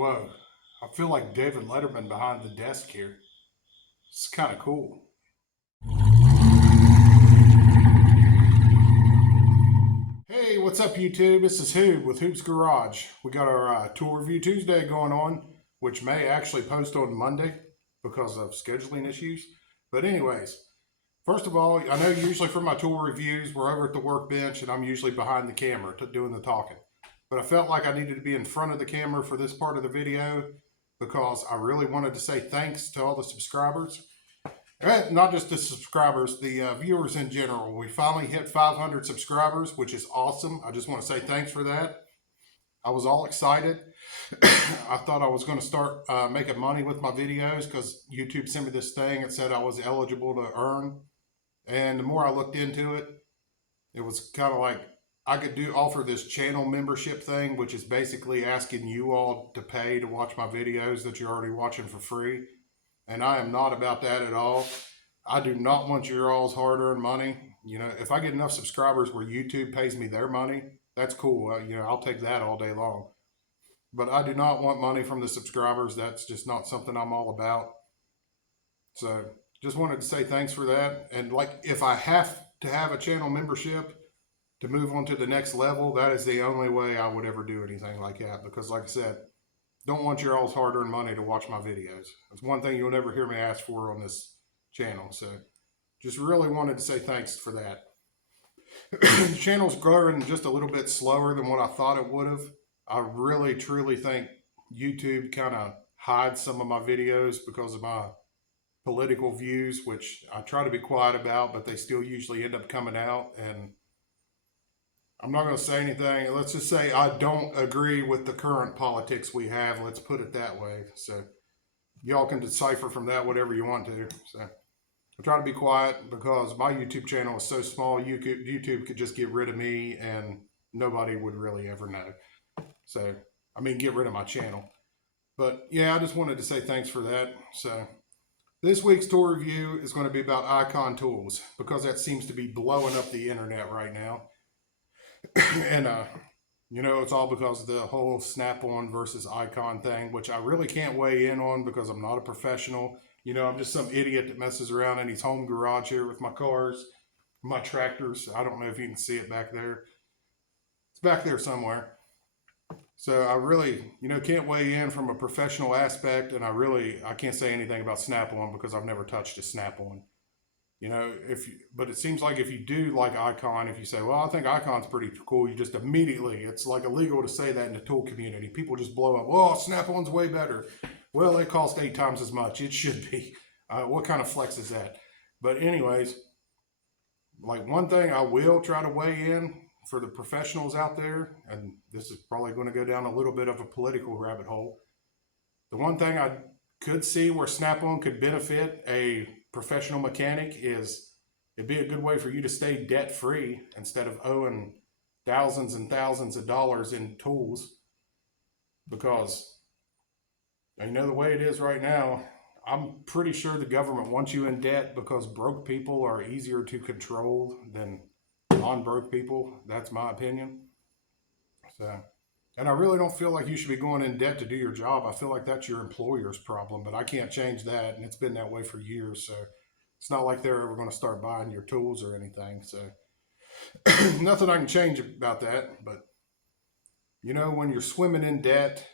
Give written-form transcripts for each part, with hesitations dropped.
Whoa, I feel like David Letterman behind the desk here. It's kind of cool. Hey, what's up, YouTube? This is Hoob with Hoob's Garage. We got our tour review Tuesday going on, which may actually post on Monday because of scheduling issues. But anyways, first of all, I know usually for my tour reviews, we're over at the workbench and I'm usually behind the camera doing the talking. But I felt like I needed to be in front of the camera for this part of the video because I really wanted to say thanks to all the subscribers. Not just the subscribers, the viewers in general. We finally hit 500 subscribers, which is awesome. I just want to say thanks for that. I was all excited. I thought I was going to start making money with my videos because YouTube sent me this thing. It said I was eligible to earn. And the more I looked into it, it was kind of like I could offer this channel membership thing, which is basically asking you all to pay to watch my videos that you're already watching for free. And I am not about that at all. I do not want your all's hard-earned money. You know, if I get enough subscribers where YouTube pays me their money, that's cool. I'll take that all day long. But I do not want money from the subscribers. That's just not something I'm all about. So just wanted to say thanks for that. And like, if I have to have a channel membership to move on to the next level, that is the only way I would ever do anything like that. Because like I said, don't want your all's hard-earned money to watch my videos. That's one thing you'll never hear me ask for on this channel. So just really wanted to say thanks for that. The channel's growing just a little bit slower than what I thought it would have. I really, truly think YouTube kind of hides some of my videos because of my political views, which I try to be quiet about, but they still usually end up coming out. And I'm not going to say anything. Let's just say I don't agree with the current politics we have. Let's put it that way. So y'all can decipher from that whatever you want to. So I try to be quiet because my YouTube channel is so small. YouTube could just get rid of me and nobody would really ever know. So, I mean, get rid of my channel. But yeah, I just wanted to say thanks for that. So this week's tour review is going to be about Icon Tools because that seems to be blowing up the internet right now. And it's all because of the whole Snap-on versus Icon thing, which I really can't weigh in on because I'm not a professional. I'm just some idiot that messes around in his home garage here with my cars, my tractors. I don't know if you can see it back there. It's back there somewhere. So I really, can't weigh in from a professional aspect, and I can't say anything about Snap-on because I've never touched a Snap-on. But it seems like if you do like Icon, if you say, well, I think Icon's pretty cool, you just immediately, it's like illegal to say that in the tool community. People just blow up, oh, Snap-on's way better. Well, it costs 8 times as much. It should be. What kind of flex is that? But anyways, like one thing I will try to weigh in for the professionals out there, and this is probably going to go down a little bit of a political rabbit hole. The one thing I could see where Snap-on could benefit a professional mechanic is it'd be a good way for you to stay debt free instead of owing thousands and thousands of dollars in tools, because the way it is right now, I'm pretty sure the government wants you in debt because broke people are easier to control than non-broke people. That's my opinion. And I really don't feel like you should be going in debt to do your job. I feel like that's your employer's problem, but I can't change that. And it's been that way for years. So it's not like they're ever going to start buying your tools or anything. So nothing I can change about that. But, when you're swimming in debt,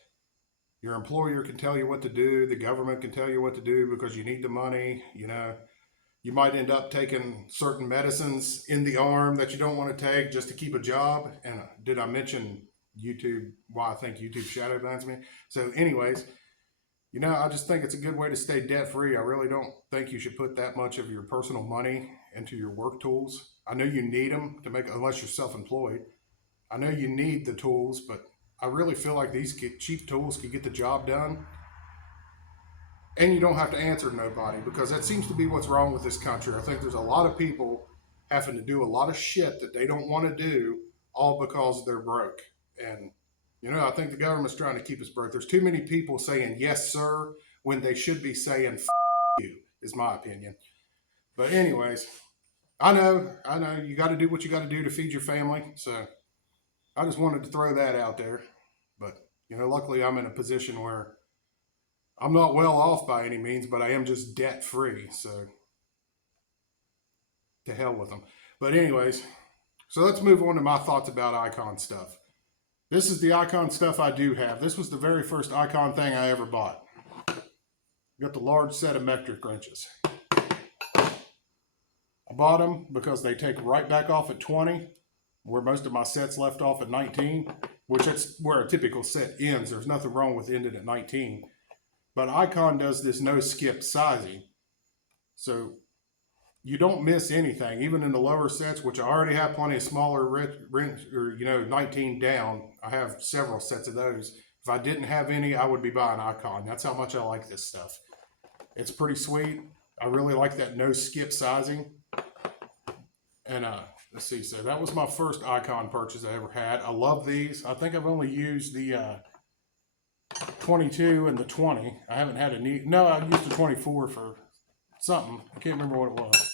your employer can tell you what to do. The government can tell you what to do because you need the money. You might end up taking certain medicines in the arm that you don't want to take just to keep a job. And did I mention YouTube, why I think YouTube shadow bans me? So anyways, I just think it's a good way to stay debt free. I really don't think you should put that much of your personal money into your work tools. I know you need them to make, unless you're self-employed. I know you need the tools, but I really feel like these cheap tools can get the job done. And you don't have to answer to nobody, because that seems to be what's wrong with this country. I think there's a lot of people having to do a lot of shit that they don't want to do, all because they're broke. And, I think the government's trying to keep us broke. There's too many people saying, yes, sir, when they should be saying, F you, is my opinion. But anyways, I know, you got to do what you got to do to feed your family. So I just wanted to throw that out there. But Luckily I'm in a position where I'm not well off by any means, but I am just debt free. So to hell with them. But anyways, so let's move on to my thoughts about Icon stuff. This is the Icon stuff I do have. This was the very first Icon thing I ever bought. Got the large set of metric wrenches. I bought them because they take right back off at 20, where most of my sets left off at 19, which that's where a typical set ends. There's nothing wrong with ending at 19. But Icon does this no skip sizing. So you don't miss anything, even in the lower sets, which I already have plenty of smaller wrench, or 19 down. I have several sets of those. If I didn't have any, I would be buying Icon. That's how much I like this stuff. It's pretty sweet. I really like that no skip sizing. And let's see, so that was my first Icon purchase I ever had. I love these. I think I've only used the 22 and the 20. I haven't had no, I used the 24 for something. I can't remember what it was.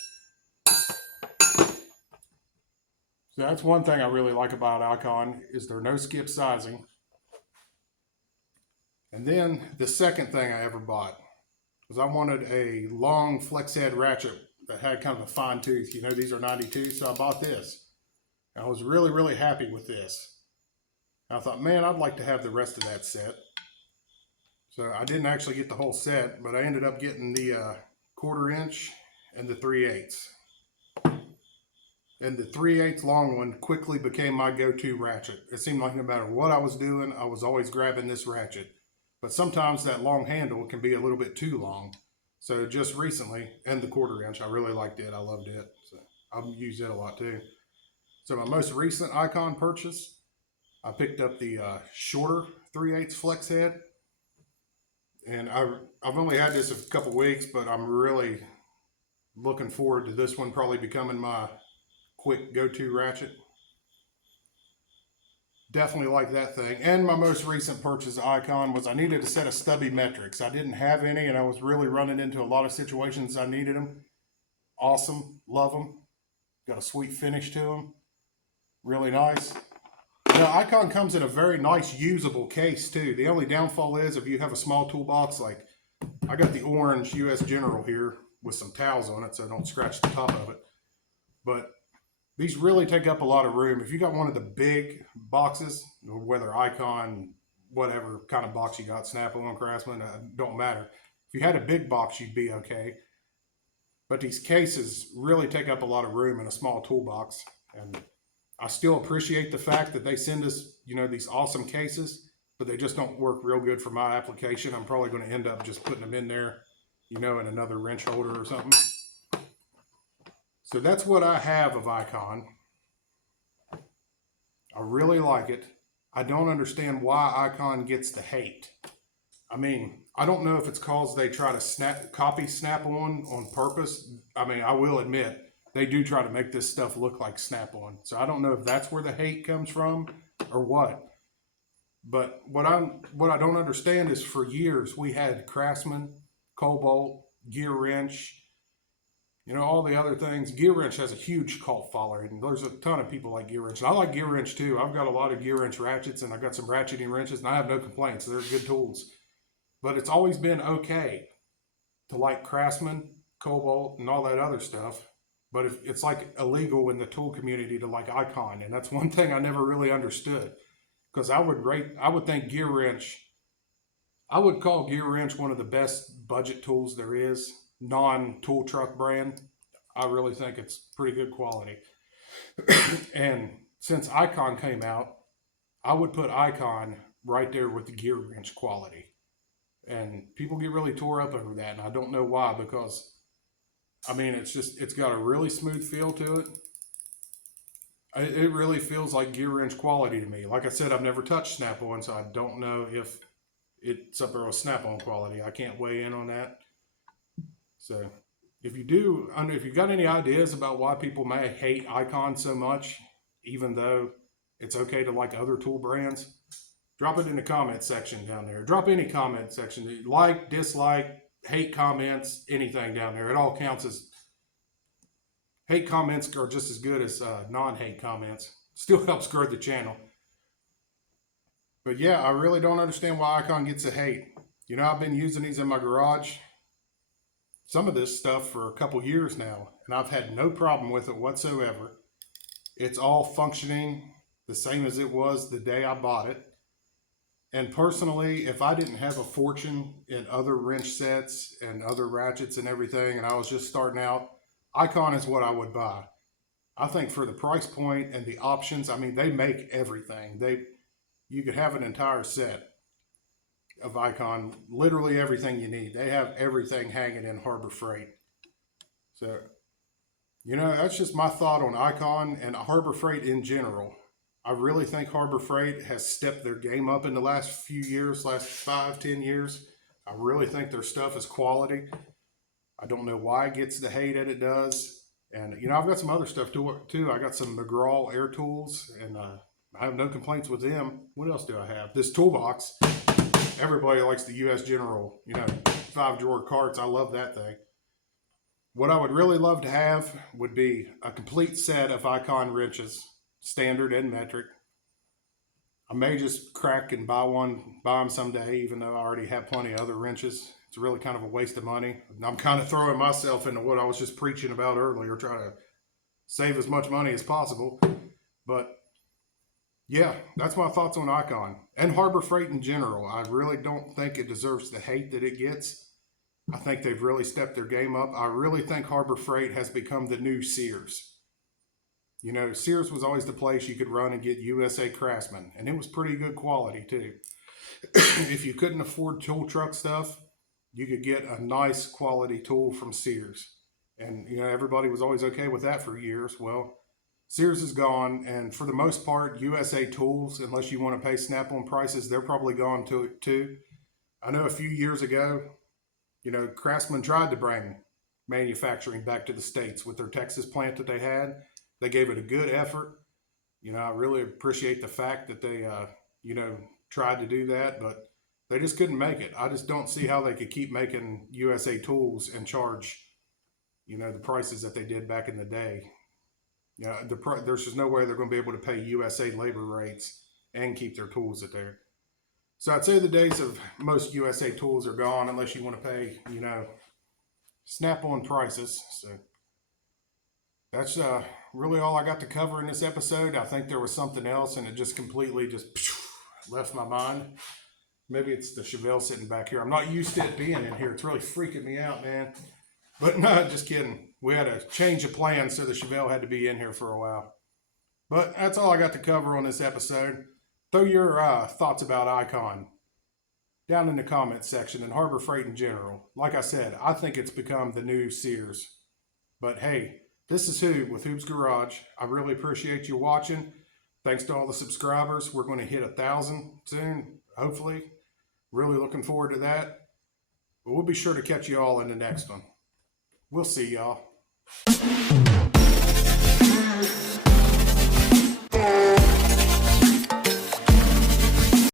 So that's one thing I really like about Icon is their no skip sizing. And then the second thing I ever bought was I wanted a long flex head ratchet that had kind of a fine tooth. These are 92, so I bought this. I was really, really happy with this. I thought, man, I'd like to have the rest of that set. So I didn't actually get the whole set, but I ended up getting the 1/4 inch and the 3/8. And the 3/8 long one quickly became my go-to ratchet. It seemed like no matter what I was doing, I was always grabbing this ratchet. But sometimes that long handle can be a little bit too long. So just recently, and the 1/4 inch, I really liked it. I loved it. So I've used it a lot too. So my most recent Icon purchase, I picked up the shorter 3/8 flex head. And I've only had this a couple weeks, but I'm really looking forward to this one probably becoming my quick go-to ratchet. Definitely like that thing. And my most recent purchase of Icon was I needed a set of stubby metrics. I didn't have any, and I was really running into a lot of situations I needed them. Awesome. Love them. Got a sweet finish to them. Really nice. Now, Icon comes in a very nice usable case too. The only downfall is if you have a small toolbox, like I got the orange US General here with some towels on it so I don't scratch the top of it. But these really take up a lot of room. If you got one of the big boxes, whether Icon, whatever kind of box you got, Snap-on, Craftsman, don't matter. If you had a big box, you'd be okay. But these cases really take up a lot of room in a small toolbox. And I still appreciate the fact that they send us, these awesome cases, but they just don't work real good for my application. I'm probably going to end up just putting them in there, in another wrench holder or something. So that's what I have of Icon. I really like it. I don't understand why Icon gets the hate. I mean, I don't know if it's because they try to copy Snap-on on purpose. I mean, I will admit, they do try to make this stuff look like Snap-on. So I don't know if that's where the hate comes from or what. But what I don't understand is for years we had Craftsman, Cobalt, Gear Wrench, all the other things. Gear Wrench has a huge cult following. There's a ton of people like Gear Wrench. And I like Gear Wrench too. I've got a lot of Gear Wrench ratchets and I've got some ratcheting wrenches and I have no complaints. They're good tools. But it's always been okay to like Craftsman, Cobalt, and all that other stuff. But it's like illegal in the tool community to like Icon. And that's one thing I never really understood. Because I would think Gear Wrench, I would call Gear Wrench one of the best budget tools there is. Non-tool truck brand. I really think it's pretty good quality. And since Icon came out, I would put Icon right there with the Gear Wrench quality. And people get really tore up over that, and I don't know why, because I mean, it's got a really smooth feel to it. It really feels like Gear Wrench quality to me. Like I said, I've never touched Snap-on, so I don't know if it's up there with Snap-on quality. I can't weigh in on that. So if you do, if you've got any ideas about why people may hate Icon so much, even though it's okay to like other tool brands, drop it in the comment section down there. Drop any comment section. Like, dislike, hate comments, anything down there. It all counts as hate comments are just as good as non-hate comments. Still helps grow the channel. But yeah, I really don't understand why Icon gets a hate. You know, I've been using these in my garage, some of this stuff for a couple years now, and I've had no problem with it whatsoever. It's all functioning the same as it was the day I bought it. And personally, if I didn't have a fortune in other wrench sets and other ratchets and everything, and I was just starting out, Icon is what I would buy. I think for the price point and the options, I mean, they make everything. You could have an entire set of Icon, literally everything you need. They have everything hanging in Harbor Freight. So, you know, that's just my thought on Icon and Harbor Freight in general. I really think Harbor Freight has stepped their game up in the last few years, last 5, 10 years. I really think their stuff is quality. I don't know why it gets the hate that it does. And, you know, I've got some other stuff too. I got some McGraw air tools, and I have no complaints with them. What else do I have? This toolbox. Everybody likes the U.S. General, you know, 5-drawer carts. I love that thing. What I would really love to have would be a complete set of Icon wrenches, standard and metric. I may just crack and buy them someday, even though I already have plenty of other wrenches. It's really kind of a waste of money. I'm kind of throwing myself into what I was just preaching about earlier, trying to save as much money as possible. But yeah, that's my thoughts on Icon and Harbor Freight in general. I really don't think it deserves the hate that it gets. I think they've really stepped their game up. I really think Harbor Freight has become the new Sears. You know, Sears was always the place you could run and get USA Craftsman, and it was pretty good quality too. If you couldn't afford tool truck stuff, you could get a nice quality tool from Sears. And, you know, everybody was always okay with that for years. Well, Sears is gone, and for the most part, USA Tools, unless you want to pay Snap-on prices, they're probably gone too. I know a few years ago, you know, Craftsman tried to bring manufacturing back to the States with their Texas plant that they had. They gave it a good effort. You know, I really appreciate the fact that they, you know, tried to do that, but they just couldn't make it. I just don't see how they could keep making USA Tools and charge, you know, the prices that they did back in the day. You know, there's just no way they're going to be able to pay USA labor rates and keep their tools at there. So I'd say the days of most USA Tools are gone unless you want to pay, you know, Snap-on prices. So that's really all I got to cover in this episode. I think there was something else, and it just completely just left my mind. Maybe it's the Chevelle sitting back here. I'm not used to it being in here. It's really freaking me out, man. But no, just kidding. We had a change of plans, so the Chevelle had to be in here for a while. But that's all I got to cover on this episode. Throw your thoughts about Icon down in the comments section and Harbor Freight in general. Like I said, I think it's become the new Sears. But hey, this is Hoob with Hoob's Garage. I really appreciate you watching. Thanks to all the subscribers. We're going to hit 1,000 soon, hopefully. Really looking forward to that. But we'll be sure to catch you all in the next one. We'll see y'all.